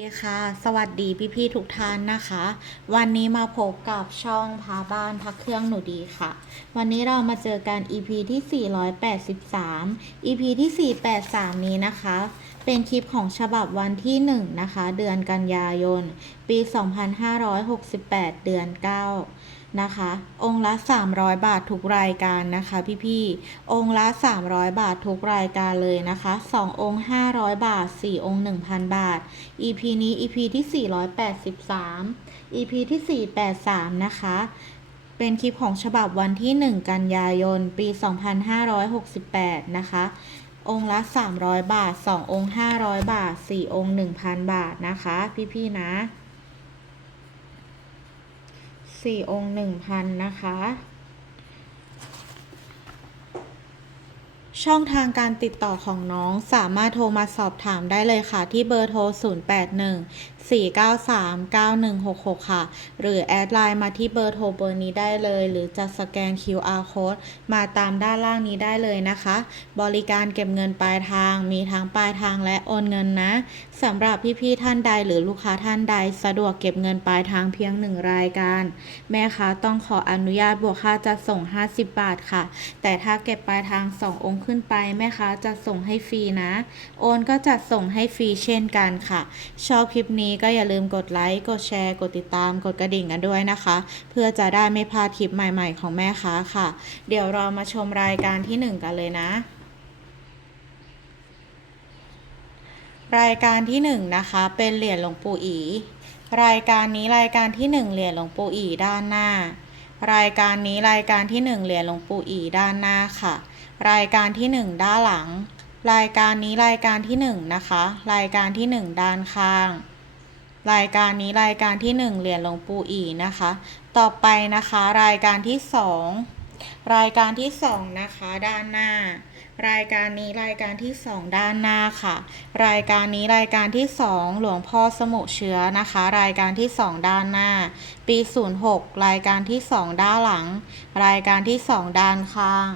สวัสดีค่ะสวัสดีพี่ๆทุกท่านนะคะ วันนี้มาพบกับช่องพาบ้านพักเครื่องหนูดีค่ะ วันนี้เรามาเจอกัน EP ที่ 483 EP ที่ 483 นี้นะคะ เป็นคลิปของฉบับวันที่ 1 นะคะ เดือนกันยายน ปี 2568 เดือน 9 นะคะ องค์ละ 300 บาททุกรายการนะคะ พี่ๆองค์ละ 300 บาททุกรายการเลยนะคะ 2 องค์ 500 บาท 4 องค์ 1,000 บาท EP นี้ EP ที่ 483 EP ที่ 483 นะคะเป็นคลิปของฉบับวันที่ 1 กันยายน ปี 2568 นะคะ องค์ละ 300 บาท 2 องค์ 500 บาท 4 องค์ 1,000 บาทนะคะ พี่ ๆ นะ สี่องค์หนึ่งพันนะคะ ช่องทางการติดต่อของน้องสามารถโทรมาสอบถามได้เลยค่ะ ที่เบอร์โทร 081 493 9166 ค่ะ หรือแอดไลน์มาที่เบอร์โทรเบอร์นี้ได้เลย หรือจะสแกน QR code มาตามด้านล่างนี้ได้เลยนะคะ บริการเก็บเงินปลายทาง มีทั้งปลายทางและโอนเงินนะสำหรับพี่ๆท่านใดหรือลูกค้าท่านใด สะดวกเก็บเงินปลายทางเพียงหนึ่งรายการ แม่ค้าต้องขออนุญาตบวกค่าจัดส่ง 50 บาทค่ะ แต่ถ้าเก็บปลายทาง 2 องค์ขึ้นไปแม่ค้าจะส่งให้ฟรีนะ โอนก็จะส่งให้ฟรีเช่นกันค่ะ ชอบคลิปนี้ก็อย่าลืมกดไลค์กดแชร์ กดติดตาม กดกระดิ่งกันด้วยนะคะ เพื่อจะได้ไม่พลาดคลิปใหม่ ๆ ของแม่ค้าค่ะ เดี๋ยวเรามาชมรายการที่ 1 กันเลยนะรายการที่1นะคะเป็นเหรียญหลวงปู่อี รายการนี้รายการที่ 1 เหรียญหลวงปู่อีด้านหน้า รายการนี้รายการที่ 1 เหรียญหลวงปู่อีด้านหน้าค่ะ รายการที่ 1 ด้านหลัง รายการนี้รายการที่1นะคะ รายการที่ 1 ด้านข้าง รายการนี้รายการที่ 1 เหรียญหลวงปู่อีนะคะ ต่อไปนะคะ รายการที่ 2 รายการที่ 2 นะคะ ด้านหน้า รายการนี้รายการที่ 2 ด้านหน้าค่ะ รายการนี้รายการที่ 2 หลวงพ่อสมุเชื้อนะคะ รายการที่ 2 ด้านหน้า ปี 06 รายการที่ 2 ด้านหลัง รายการที่ 2 ด้านข้าง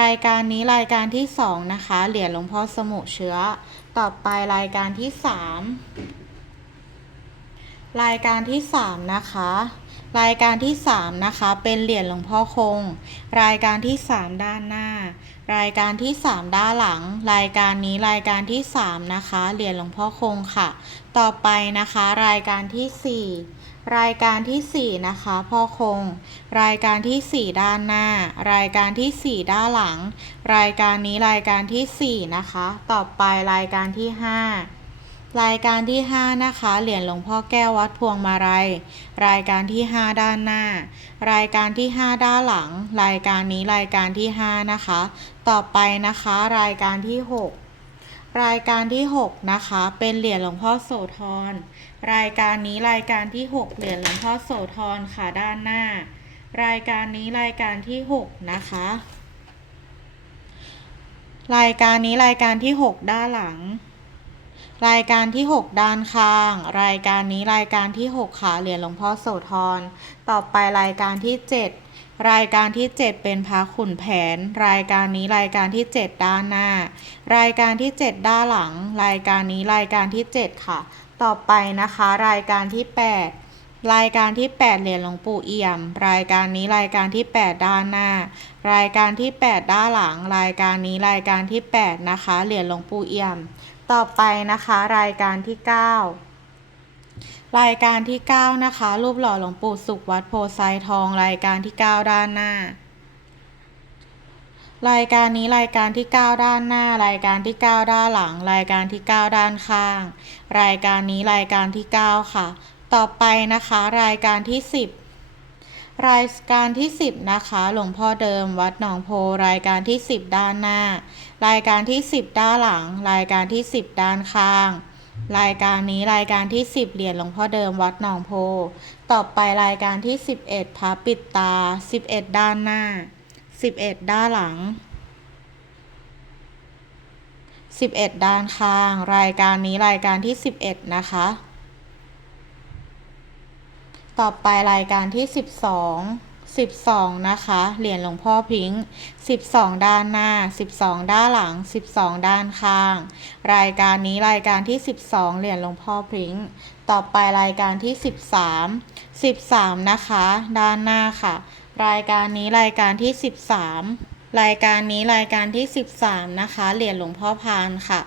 รายการนี้รายการที่2นะคะ เหรียญหลวงพ่อสมุเชื้อ ต่อไปรายการที่3รายการที่3นะคะ รายการที่3นะคะ เป็นเหรียญหลวงพ่อคง รายการที่3ด้านหน้า รายการที่3ด้านหลัง รายการนี้รายการที่3นะคะ เหรียญหลวงพ่อคงค่ะ ต่อไปนะคะ รายการที่4 รายการที่ 4 นะคะพ่อคง รายการที่ 4 ด้านหน้า รายการที่ 4 ด้านหลัง รายการนี้รายการที่ 4 นะคะ ต่อไปรายการที่ 5 รายการที่ 5 นะคะ เหรียญหลวงพ่อแก้ววัดพวงมาลัยรายการที่ 5 ด้านหน้า รายการที่ 5 ด้านหลัง รายการนี้รายการที่ 5 นะคะ ต่อไปนะคะ รายการที่ 6 รายการที่ 6 นะคะ เป็นเหรียญหลวงพ่อโสธร รายการนี้รายการที่ 6 เหรียญหลวงพ่อโสธรค่ะด้านหน้า รายการนี้รายการที่ 6 นะคะ รายการนี้รายการที่ 6 ด้านหลัง รายการที่ 6 ด้านข้าง รายการนี้รายการที่ 6 ค่ะเหรียญหลวงพ่อโสธรต่อไปรายการที่ 7 รายการที่ 7 เป็นพระขุนแผน รายการนี้รายการที่ 7 ด้านหน้า รายการที่ 7 ด้านหลัง รายการนี้รายการที่ 7 ค่ะ ต่อไปนะคะ รายการที่ 8 รายการที่ 8 เหรียญหลวงปู่เอี่ยม รายการนี้รายการที่ 8 ด้านหน้า รายการที่ 8 ด้านหลัง รายการนี้รายการที่ 8 นะคะ เหรียญหลวงปู่เอี่ยม ต่อไปนะคะ รายการที่ 9รายการที่ 9 นะคะ รูปหล่อหลวงปู่สุขวัดโพไซทอง รายการที่ 9 ด้านหน้า รายการนี้รายการที่ 9 ด้านหน้า รายการที่ 9 ด้านหลัง รายการที่ 9 ด้านข้าง รายการนี้รายการที่ 9 ค่ะ ต่อไปนะคะ รายการที่ 10 รายการที่ 10 นะคะ หลวงพ่อเดิมวัดหนองโพรายการที่ 10 ด้านหน้า รายการที่ 10 ด้านหลัง รายการที่ 10 ด้านข้าง รายการนี้รายการที่ 10 เหรียญหลวงพ่อเดิมวัดหนองโพ ต่อไปรายการที่ 11พระปิดตา 11 ด้านหน้า 11ด้านหลัง11ด้านข้าง รายการนี้รายการที่11นะคะ ต่อไปรายการที่12 12นะคะ เหรียญหลวงพ่อพิงค์12ด้านหน้า12ด้านหลัง12ด้านข้าง รายการนี้รายการที่12เหรียญหลวงพ่อพิงค์ต่อไปรายการที่13 13นะคะ ด้านหน้าค่ะ รายการนี้รายการที่ 13 รายการนี้รายการที่ 13 นะคะ เหรียญหลวงพ่อพานค่ะ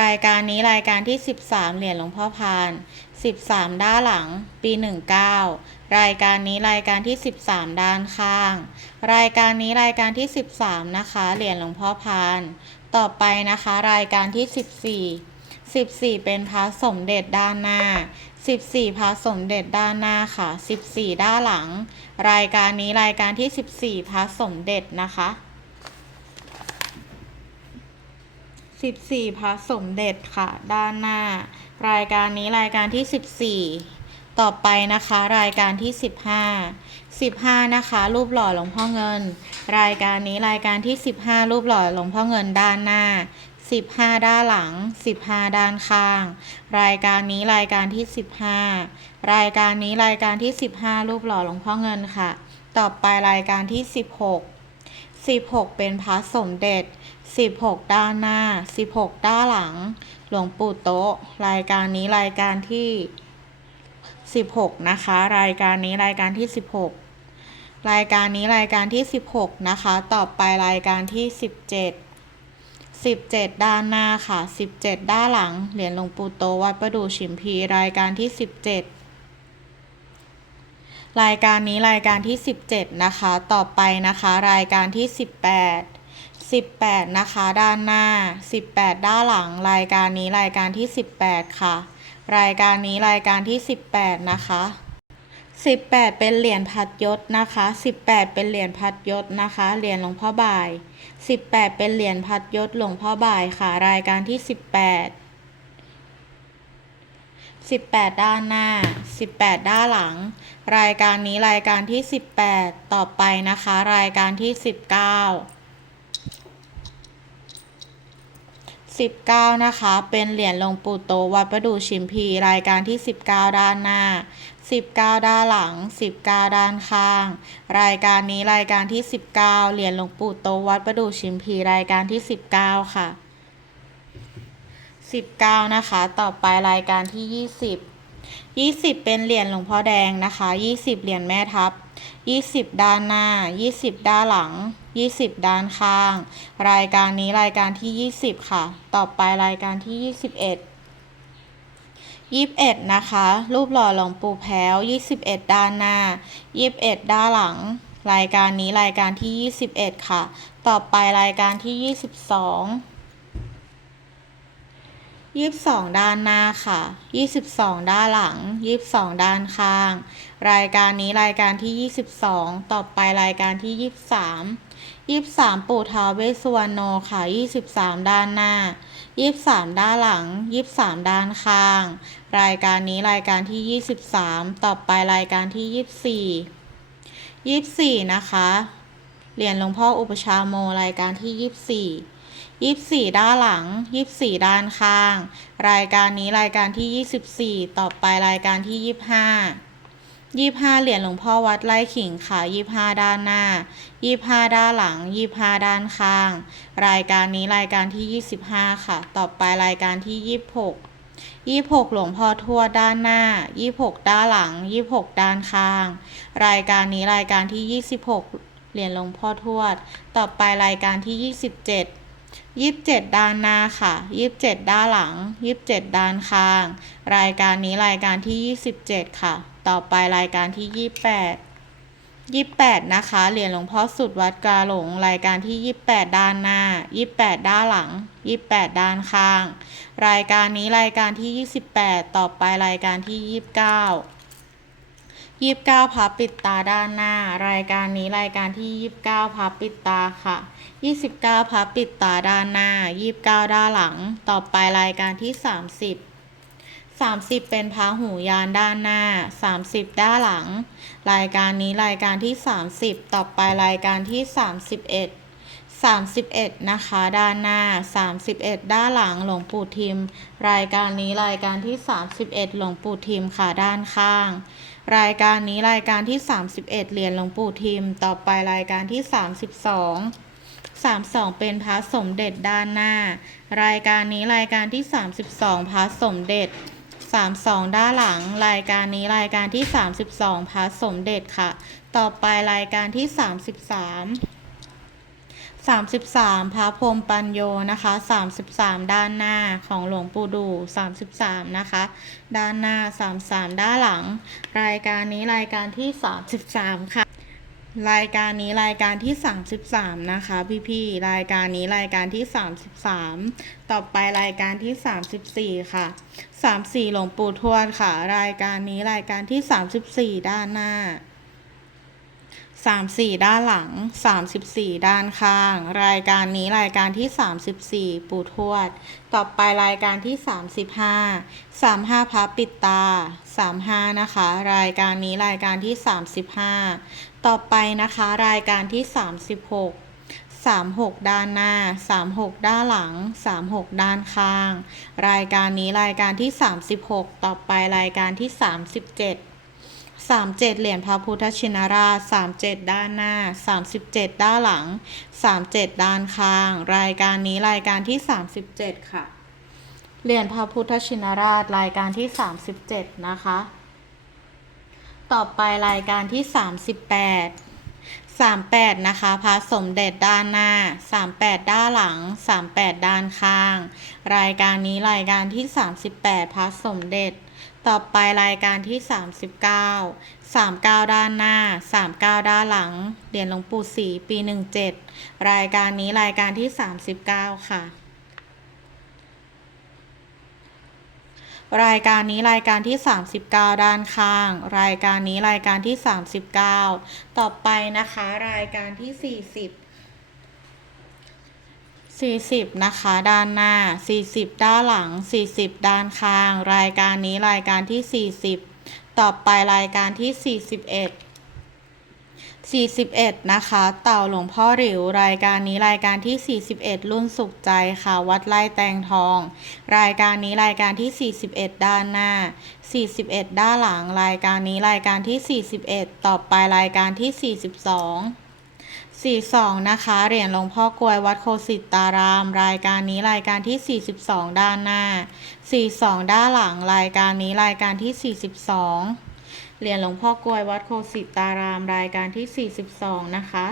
รายการนี้รายการที่ 13 เหรียญหลวงพ่อพาน 13 ด้านหลัง ปี 19 รายการนี้รายการที่ 13 ด้านข้าง รายการนี้รายการที่ 13 นะคะ เหรียญหลวงพ่อพาน ต่อไปนะคะ รายการที่ 14 14 เป็นพระสมเด็จด้านหน้า 14พระสมเด็จด้านหน้าค่ะ 14 ด้านหลัง รายการนี้รายการที่ 14พระสมเด็จนะคะ 14พระสมเด็จค่ะ ด้านหน้า รายการนี้รายการที่ 14 ต่อไปนะคะ รายการที่ 15 15 นะคะ รูปหล่อหลวงพ่อเงิน รายการนี้รายการที่ 15 รูปหล่อหลวงพ่อเงินด้านหน้า 15 ด้านหลัง 15 ด้านข้าง รายการนี้รายการที่ 15 รายการนี้รายการที่ 15 รูปหล่อหลวงพ่อเงินค่ะ ต่อไปรายการที่ 16 16 เป็นพระสมเด็จ 16 ด้านหน้า 16 ด้านหลัง หลวงปู่โต๊ะ รายการนี้รายการที่ 16 นะคะ รายการนี้รายการที่ 16 รายการนี้รายการที่ 16 นะคะ ต่อไปรายการที่ 17 17 ด้านหน้าค่ะ 17 ด้านหลัง เหรียญหลวงปู่โตวัดประดู่ฉิมพีรายการที่ 17 รายการนี้รายการที่ 17 นะคะ ต่อไปนะคะ รายการที่ 18 18 นะคะ ด้านหน้า 18 ด้านหลัง รายการนี้รายการที่ 18 ค่ะ รายการนี้รายการที่ 18 นะคะ 18 เป็นเหรียญพัดยศนะคะ 18 เป็นเหรียญพัดยศนะคะ เหรียญหลวงพ่อบ่าย 18 เป็นเหรียญพัดยศหลวงพ่อบ่ายค่ะ รายการที่ 18 18 ด้านหน้า 18 ด้านหลัง รายการนี้รายการที่ 18 ต่อไปนะคะ รายการที่ 19 19 นะคะ เป็นเหรียญหลวงปู่โตวัดประดู่ชิมพี รายการที่ 19 ด้านหน้า 19 ด้านหลัง 19 ด้านข้าง รายการนี้รายการที่ 19 เหรียญหลวงปู่โตวัดประดู่ชิมพีรายการที่ 19 ค่ะ 19 นะคะ ต่อไปรายการที่ 20 20 เป็นเหรียญหลวงพ่อแดงนะคะ 20 เหรียญแม่ทัพ 20 ด้านหน้า 20 ด้านหลัง 20 ด้านข้าง รายการนี้รายการที่ 20 ค่ะ ต่อไปรายการที่ 21 21นะคะ รูปหล่อหลวงปู่แพ้ว21ด้านหน้า21ด้านหลัง รายการนี้รายการที่21ค่ะ ต่อไปรายการที่22 22ด้านหน้าค่ะ22ด้านหลัง22ด้านข้าง รายการนี้รายการที่22ต่อไปรายการที่23 23ปู่ท้าวเวสสุวรรณโนค่ะ23ด้านหน้า 23ด้านหลัง23ด้านข้าง รายการนี้รายการที่23ต่อไปรายการที่24 24นะคะเหรียญหลวงพ่ออุปชาโมรายการที่24 24ด้านหลัง24ด้านข้าง รายการนี้รายการที่24ต่อไปรายการที่ 25 25เหรียญหลวงพ่อวัดไร่ขิงค่ะ25ด้านหน้า25ด้านหลัง25ด้านข้าง รายการนี้รายการที่25ค่ะ ต่อไปรายการที่26 26หกหลวงพ่อทวดด้านหน้า26ด้านหลัง26ด้านข้าง รายการนี้รายการที่26เหรียญหลวงพ่อทวด ต่อไปรายการที่27 27ด้านหน้าค่ะ27ด้านหลัง27ด้านข้าง รายการนี้รายการที่27ค่ะ ต่อไปรายการที่28 28นะคะ เหรียญหลวงพ่อสุดวัดกาหลง รายการที่28ด้านหน้า28ด้านหลัง28ด้านข้าง รายการนี้รายการที่28ต่อไปรายการที่29 29พับปิดตาด้านหน้า รายการนี้รายการที่29พับปิดตาค่ะ29พับปิดตาด้านหน้า29ด้านหลัง ต่อไปรายการที่30 30 เป็นพาหูยานด้านหน้า 30 ด้านหลัง รายการนี้รายการที่ 30 ต่อไปรายการที่ 31 31 นะคะ ด้านหน้า 31 ด้านหลังหลวงปู่ทิม รายการนี้รายการที่ 31 หลวงปู่ทิมค่ะด้านข้าง รายการนี้รายการที่ 31 เหรียญหลวงปู่ทิม ต่อไปรายการที่ 32 32 เป็นพระสมเด็จด้านหน้า รายการนี้รายการที่ 32พระสมเด็จ 32 ด้านหลัง รายการนี้รายการที่ 32พระสมเด็จค่ะ ต่อไปรายการที่ 33 33 พระพรมปัญโยนะคะ 33 ด้านหน้าของหลวงปู่ดู33 นะคะ ด้านหน้า 33 ด้านหลัง รายการนี้รายการที่ 33 ค่ะ รายการนี้รายการที่ 33 นะคะ พี่ๆรายการนี้รายการที่ 33 ต่อไปรายการที่ 34 ค่ะ 34 หลวงปู่ทวดค่ะ รายการนี้รายการที่ 34 ด้านหน้า 34 ด้านหลัง 34 ด้านข้าง รายการนี้รายการที่ 34 ปู่ทวด ต่อไปรายการที่ 35 35พระปิดตา 35 นะคะ รายการนี้รายการที่ 35 ต่อไปนะคะ รายการที่ 36 36 ด้านหน้า 36 ด้านหลัง 36 ด้านข้าง รายการนี้รายการที่ 36 ต่อไปรายการที่ 37 37 เหรียญพระพุทธชินราช 37 ด้านหน้า 37 ด้านหลัง 37 ด้านข้าง รายการนี้รายการที่ 37 ค่ะ เหรียญพระพุทธชินราชรายการที่ 37 นะคะ ต่อไปรายการที่ 38 38 นะคะพระสมเด็จด้านหน้า 38 ด้านหลัง 38 ด้านข้าง รายการนี้รายการที่ 38พระสมเด็จ ต่อไปรายการที่ 39 39 ด้านหน้า 39 ด้านหลัง เหรียญหลวงปู่ศรีปี 17 รายการนี้รายการที่ 39 ค่ะ รายการนี้รายการที่ 39 ด้านข้าง รายการนี้รายการที่ 39 ต่อไปนะคะ รายการที่ 40 40 นะคะ ด้านหน้า 40 ด้านหลัง 40 ด้านข้าง รายการนี้รายการที่ 40 ต่อไปรายการที่ 41 41 นะคะ เต่าหลวงพ่อหลิว รายการนี้รายการที่ 41 รุ่นสุขใจค่ะ วัดไร่แตงทอง รายการนี้รายการที่ 41 ด้านหน้า 41 ด้านหลัง รายการนี้รายการที่ 41 ต่อไปรายการที่ 42 42 นะคะ เหรียญหลวงพ่อกลวยวัดโคสิตาราม รายการนี้รายการที่ 42 ด้านหน้า 42 ด้านหลังรายการนี้รายการที่ 42 เหรียญหลวงพ่อกลวยวัดโคสิตาราม รายการที่ 42 นะคะ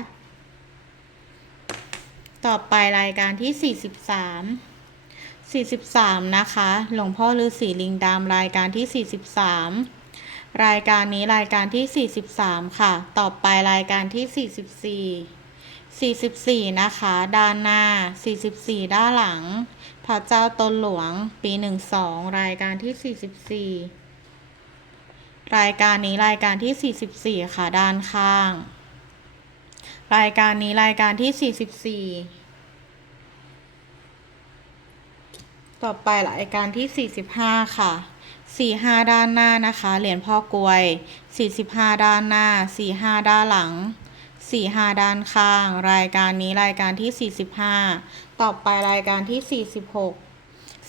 ต่อไปรายการที่ 43 43 นะคะ หลวงพ่อฤาษีลิงดำรายการที่ 43 รายการนี้รายการที่ 43 ค่ะ ต่อไปรายการที่ 44 44 นะคะ ด้านหน้า 44 ด้านหลัง พระเจ้าตนหลวง ปี 12 รายการที่ 44 รายการนี้รายการที่ 44 ค่ะ ด้านข้าง รายการนี้รายการที่ 44ต่อไปรายการที่ 45 ค่ะ 45 ด้านหน้านะคะ เหรียญพ่อกลวย 45 ด้านหน้า 45 ด้านหลัง 45 ด้านข้าง รายการนี้รายการที่ 45 ต่อไปรายการที่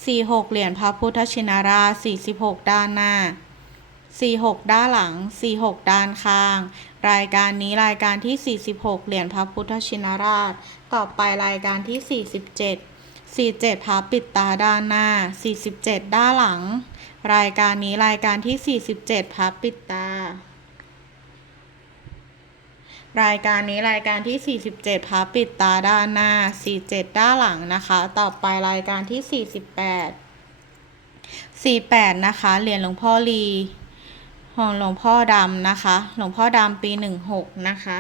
46 46 เหรียญพระพุทธชินราช46 ด้านหน้า 46 ด้านหลัง 46 ด้านข้าง รายการนี้รายการที่ 46 เหรียญพระพุทธชินราช ต่อไปรายการที่ 47 47พระปิดตาด้านหน้า 47 ด้านหลัง รายการนี้รายการที่ 47พระปิดตา รายการนี้รายการที่ 47พระปิดตาด้านหน้า 47 ด้านหลังนะคะ ต่อไปรายการที่ 48 48 นะคะ เหรียญหลวงพ่อลีของหลวงพ่อดำนะคะ หลวงพ่อดำปี 16 นะคะ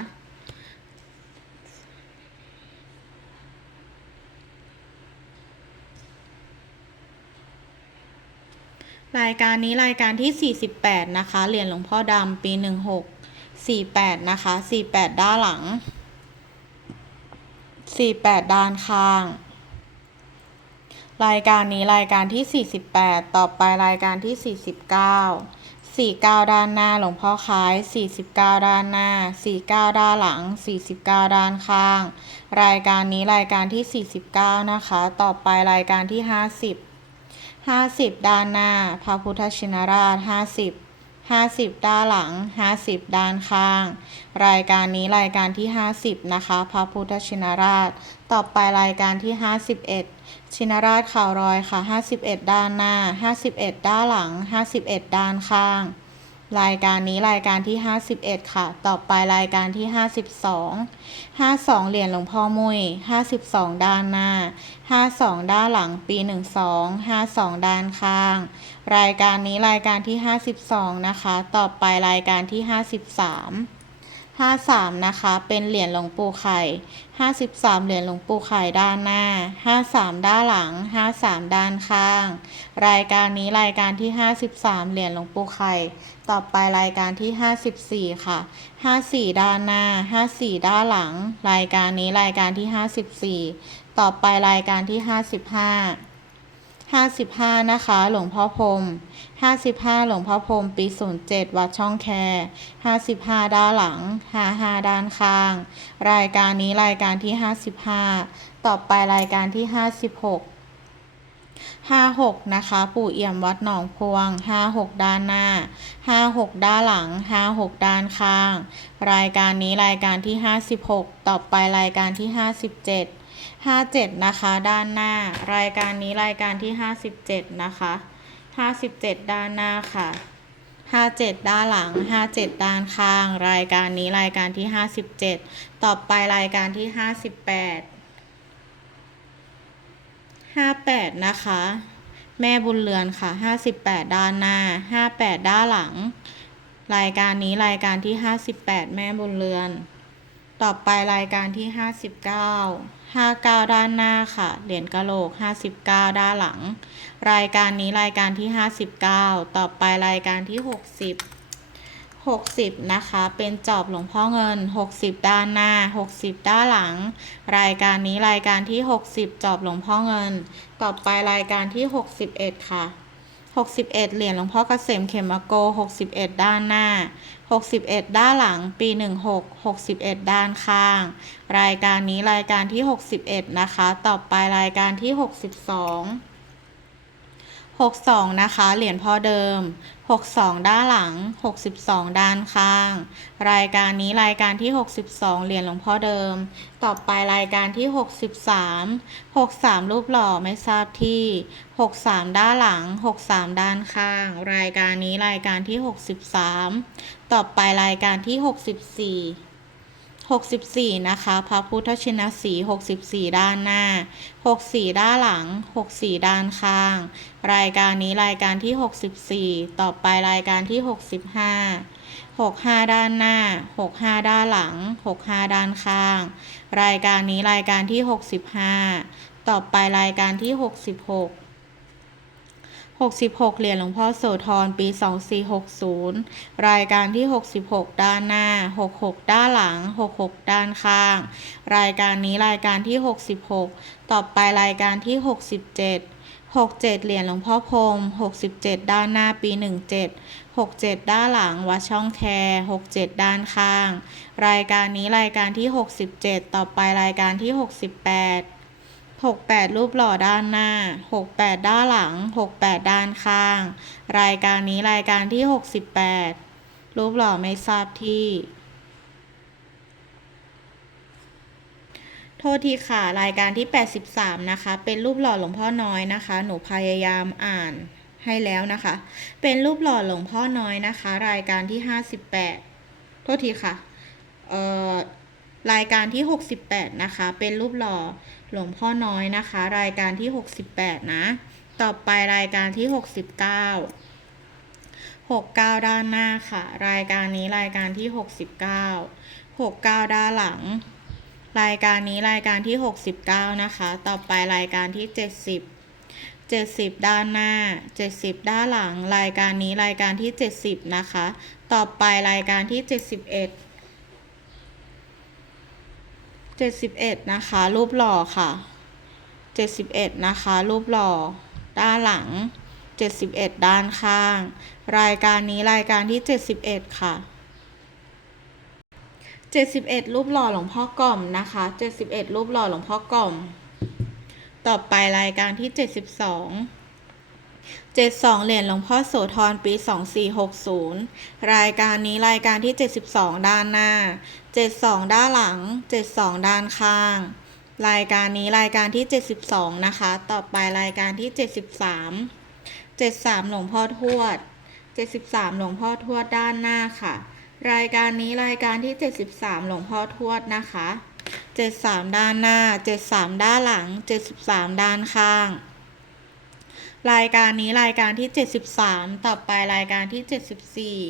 รายการนี้รายการที่ 48 นะคะ เหรียญหลวงพ่อดำปี 16 48 นะคะ 48 ด้านหลัง 48 ด้านข้าง รายการนี้รายการที่ 48 ต่อไปรายการที่ 49 49 ด้านหน้าหลวงพ่อคล้าย 49 ด้านหน้า 49 ด้านหลัง 49 ด้านข้าง รายการนี้รายการที่ 49 นะคะ ต่อไปรายการที่ 50 50ด้านหน้า พระพุทธชินราช50 50ด้านหลัง50ด้านข้าง รายการนี้รายการที่50นะคะ พระพุทธชินราช ต่อไปรายการที่51ชินราชข่าวรอยค่ะ51ด้านหน้า51ด้านหลัง51ด้านข้าง รายการนี้รายการที่ 51 ค่ะ ต่อไปรายการที่ 52 52 เหรียญหลวงพ่อมุย 52 ด้านหน้า 52 ด้านหลังปี 12 52 ด้านข้าง รายการนี้รายการที่ 52 นะคะ ต่อไปรายการที่ 53 53 นะคะ เป็นเหรียญหลวงปู่ไข่ 53 เหรียญหลวงปู่ไข่ด้านหน้า 53 ด้านหลัง 53 ด้านข้าง รายการนี้รายการที่ 53 เหรียญหลวงปู่ไข่ ต่อไปรายการที่ 54 ค่ะ 54 ด้านหน้า 54 ด้านหลัง รายการนี้รายการที่ 54 ต่อไปรายการที่ 55 55 นะคะ หลวงพ่อพรหม55 หลวงพ่อพรมปี 07 วัดช่องแค55 ด้านหลัง 55 ด้านข้าง รายการนี้รายการที่ 55 ต่อไปรายการที่ 56 56นะคะ ปู่เอี่ยมวัดหนองพวง56ด้านหน้า56ด้านหลัง56ด้านข้าง รายการนี้รายการที่56ต่อไปรายการที่57 57 นะคะ ด้านหน้า รายการนี้รายการที่ 57 นะคะ 57 ด้านหน้าค่ะ 57 ด้านหลัง 57 ด้านข้าง รายการนี้รายการที่ 57 ต่อไปรายการที่ 58 58 นะคะ แม่บุญเรือนค่ะ 58 ด้านหน้า 58 ด้านหลัง รายการนี้รายการที่ 58 แม่บุญเรือน ต่อไปรายการที่ 59 59 ด้านหน้าค่ะ เหรียญกะโหลก 59 ด้านหลัง รายการนี้รายการที่ 59 ต่อไปรายการที่ 60 60 นะคะ เป็นจอบหลวงพ่อเงิน 60 ด้านหน้า 60 ด้านหลัง รายการนี้รายการที่ 60 จอบหลวงพ่อเงิน ต่อไปรายการที่ 61 ค่ะ 61 เหรียญหลวงพ่อเกษมเขมโก 61 ด้านหน้า 61 ด้านหลังปี 16 61 ด้านข้าง รายการนี้รายการที่ 61 นะคะ ต่อไปรายการที่ 62 62 นะคะ เหรียญพ่อเดิม 62 ด้านหลัง 62 ด้านข้าง รายการนี้รายการที่ 62 เหรียญหลวงพ่อเดิม ต่อไปรายการที่ 63 63 รูปหล่อไม่ทราบที่ 63 ด้านหลัง 63 ด้านข้าง รายการนี้รายการที่ 63 ต่อไปรายการที่ 64 64 นะคะ พระพุทธชินสีห64 ด้านหน้า 64 ด้านหลัง 64 ด้านข้าง รายการนี้รายการที่ 64 ต่อไปรายการที่ 65 65 ด้านหน้า 65 ด้านหลัง 65 ด้านข้าง รายการนี้รายการที่ 65 ต่อไปรายการที่ 66 66 เหรียญหลวงพ่อโสธรปี 2460 รายการที่ 66 ด้านหน้า 66 ด้านหลัง 66 ด้านข้าง รายการนี้รายการที่ 66 ต่อไปรายการที่ 67 67 เหรียญหลวงพ่อพรหม67 ด้านหน้าปี 17 67 ด้านหลังวัดช่องแคร์67 ด้านข้าง รายการนี้รายการที่ 67 ต่อไปรายการที่ 68 68 รูปหล่อด้านหน้า 68 ด้านหลัง 68 ด้านข้าง รายการนี้รายการที่ 68 รูปหล่อไม่ทราบที่ โทษทีค่ะ รายการที่ 83 นะคะ เป็นรูปหล่อหลวงพ่อน้อยนะคะ หนูพยายามอ่านให้แล้วนะคะ เป็นรูปหล่อหลวงพ่อน้อยนะคะ รายการที่ 58 โทษทีค่ะ เอ่อ รายการที่ 68 นะคะ เป็นรูปหล่อหลวงพ่อน้อยนะคะ รายการที่ 68 นะ ต่อไปรายการที่ 69 69 ด้านหน้าค่ะ รายการนี้รายการที่ 69 69 ด้านหลัง รายการนี้รายการที่ 69 นะคะ ต่อไปรายการที่ 70 70 ด้านหน้า 70 ด้านหลัง รายการนี้รายการที่ 70 นะคะ ต่อไปรายการที่ 71 เจ็ดสิบเอ็ดนะคะ รูปหล่อค่ะเจ็ดสิบเอ็ดนะคะ รูปหล่อ ด้านหลังเจ็ดสิบเอ็ดด้านข้าง รายการนี้รายการที่เจ็ดสิบเอ็ดค่ะเจ็ดสิบเอ็ดรูปหล่อหลวงพ่อกล่อมนะคะเจ็ดสิบเอ็ดรูปหล่อหลวงพ่อกล่อม ต่อไปรายการที่เจ็ดสิบสอง 72 เหรียญหลวงพ่อโสธรปี 2460 รายการนี้รายการที่ 72 ด้านหน้า 72 ด้านหลัง 72 ด้านข้าง รายการนี้รายการที่ 72 นะคะ ต่อไปรายการที่ 73 73 หลวงพ่อทวด 73 หลวงพ่อทวดด้านหน้าค่ะ รายการนี้รายการที่ 73 หลวงพ่อทวดนะคะ 73 ด้านหน้า 73 ด้านหลัง 73 ด้านข้าง รายการนี้รายการที่ 73 ต่อไปรายการที่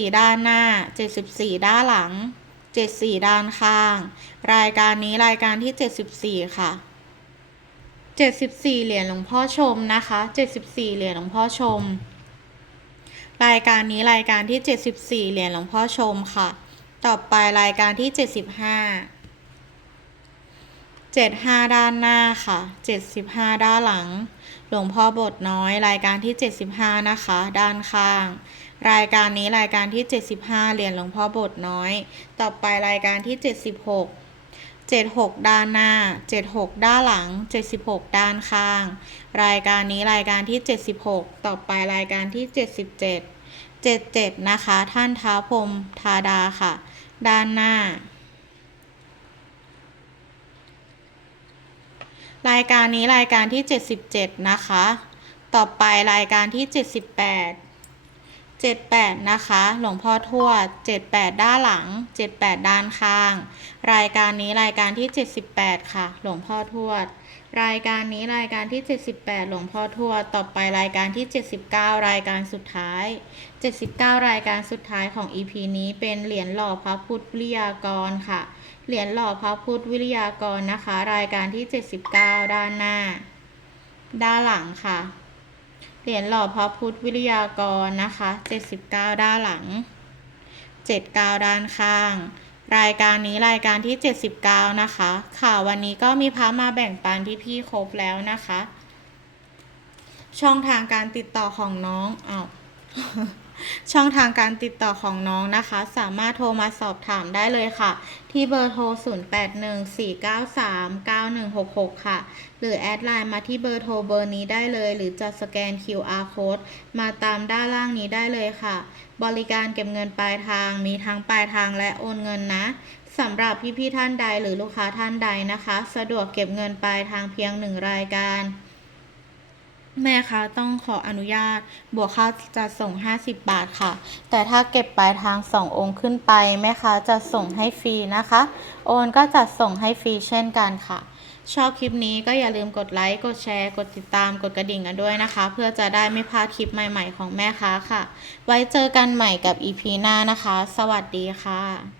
74 74 ด้านหน้า 74 ด้านหลัง 74 ด้านข้าง รายการนี้รายการที่ 74 ค่ะ 74 เหรียญหลวงพ่อชมนะคะ 74 เหรียญหลวงพ่อชม รายการนี้รายการที่ 74 เหรียญหลวงพ่อชมค่ะ ต่อไปรายการที่ 75 75 ด้านหน้าค่ะ 75 ด้านหลัง หลวงพ่อบทน้อยรายการที่ 75 นะคะ ด้านข้าง รายการนี้รายการที่ 75 เหรียญหลวงพ่อบทน้อย ต่อไปรายการที่ 76 76 ด้านหน้า 76 ด้านหลัง 76 ด้านข้าง รายการนี้รายการที่ 76 ต่อไปรายการที่ 77 77 นะคะ ท่านท้าพรมธาดาค่ะ ด้านหน้า รายการนี้รายการที่ 77 นะคะ ต่อไปรายการที่ 78 78 นะคะ หลวงพ่อทวด 78 ด้านหลัง 78 ด้านข้าง รายการนี้รายการที่ 78 ค่ะ หลวงพ่อทวด รายการนี้รายการที่ 78 หลวงพ่อทวด ต่อไปรายการที่ 79 รายการสุดท้าย 79 รายการสุดท้ายของ EP นี้เป็นเหรียญหล่อพระพุทธวิทยากรค่ะ เหรียญหล่อพระพุทธวิทยากรนะคะ รายการที่ 79 ด้านหน้า ด้านหลังค่ะ เหรียญหล่อพระพุทธวิทยากรนะคะ 79 ด้านหลัง 79 ด้านข้าง รายการนี้รายการที่ 79 นะคะ ค่ะวันนี้ก็มีพระมาแบ่งปันพี่ๆครบแล้วนะคะ ช่องทางการติดต่อของน้องเอ้า ช่องทางการติดต่อของน้องนะคะ สามารถโทรมาสอบถามได้เลยค่ะ ที่เบอร์โทร 0814939166 ค่ะ หรือแอดไลน์มาที่เบอร์โทรเบอร์นี้ได้เลย หรือจะสแกน QR code มาตามด้านล่างนี้ได้เลยค่ะ บริการเก็บเงินปลายทาง มีทั้งปลายทางและโอนเงินนะสำหรับพี่ๆท่านใดหรือลูกค้าท่านใดนะคะ สะดวกเก็บเงินปลายทางเพียงหนึ่งรายการ แม่คะต้องขออนุญาต บวกค่าจะส่ง 50 บาทค่ะ แต่ถ้าเก็บปลายทาง 2 องค์ขึ้นไป แม่ค้าจะส่งให้ฟรีนะคะ โอนก็จะส่งให้ฟรีเช่นกันค่ะ ชอบคลิปนี้ก็อย่าลืมกดไลค์กดแชร์ กดติดตามกดกระดิ่งกันด้วยนะคะ เพื่อจะได้ไม่พลาดคลิปใหม่ ๆ ของแม่ค้าค่ะ ไว้เจอกันใหม่กับ EP หน้านะคะ สวัสดีค่ะ